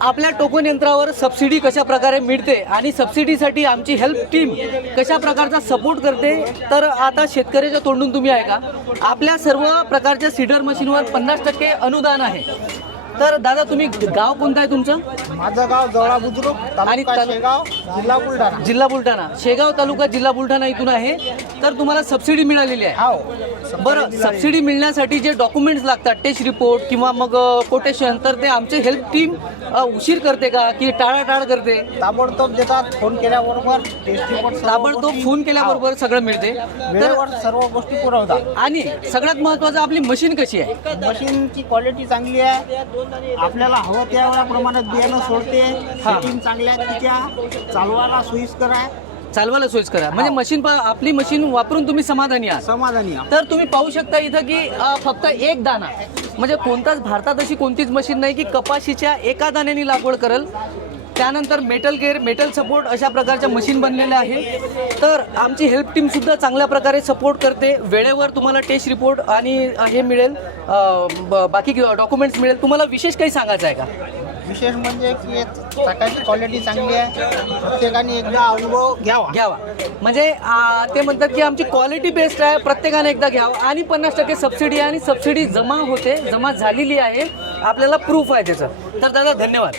आपल्या टोकन यंत्रावर सबसिडी कशा प्रकारे मिळते आणि सबसिडीसाठी आमची हेल्प टीम कशा प्रकारचा सपोर्ट करते, तर आता शेतकऱ्याच्या तोंडून तुम्ही ऐका. आपल्या सर्व प्रकारच्या सीडर मशीनवर 50% अनुदान आहे. तर दादा, तुम्ही गाव कोणतं आहे तुमचं? माझं गाव जवळा बुद्रुक, तालुका शेगाव, जिल्हा बुलढाणा. जिल्हा बुलढाणा. शेगाव तालुका जिल्हा बुलढाणा इथून आहे. तर तुम्हाला सबसिडी मिळालेली आहे. हो. बरं, सबसिडी मिळण्यासाठी जे डॉक्युमेंट्स लागतात, टेस्ट रिपोर्ट किंवा मग कोटेशन, तर ते आमचे हेल्प टीम उशीर करते का की टाळाटाळ करते? ताबडतोब देतात. फोन केल्याबरोबर टेस्ट रिपोर्ट ताबडतोब फोन केल्याबरोबर सगळं मिळते. तर वेळेवर सर्व गोष्टी पुरवतात. आणि सगळ्यात महत्त्वाचं, आपली मशीन कशी आहे? मशीनची क्वालिटी चांगली आहे. आपल्याला हवं त्या प्रमाणात बियाणं सोडते. सेटिंग चांगल्या आहे तिच्या. चालवायला सोयीस्कर आहे. चालवायला सोयीस्कर आहे. म्हणजे मशीन, आपली मशीन वापरून तुम्ही समाधानी आहात? समाधानी आहे. तर तुम्ही पाहू शकता इथं की फक्त एक दाना, म्हणजे कोणताच भारतात अशी कोणतीच मशीन नाही की कपाशीच्या एका दाण्याने लागवड करेल. त्यानंतर मेटल केअर, मेटल सपोर्ट अशा प्रकारच्या मशीन बनलेल्या आहे. तर आमची हेल्प टीमसुद्धा चांगल्या प्रकारे सपोर्ट करते. वेळेवर तुम्हाला टेस्ट रिपोर्ट आणि हे मिळेल, बाकी डॉक्युमेंट्स मिळेल. तुम्हाला विशेष काही सांगायचं आहे का? विशेष म्हणजे की टाकाची क्वालिटी चांगली आहे. प्रत्येकाने एकदा अनुभव घ्यावा. म्हणजे ते म्हणतात की आमची क्वालिटी बेस्ट आहे, प्रत्येकाने एकदा घ्यावं. आणि 50% सबसिडी आहे आणि सबसिडी जमा होते, जमा झालेली आहे. आपल्याला प्रूफ आहे त्याचं. तर दादा, धन्यवाद.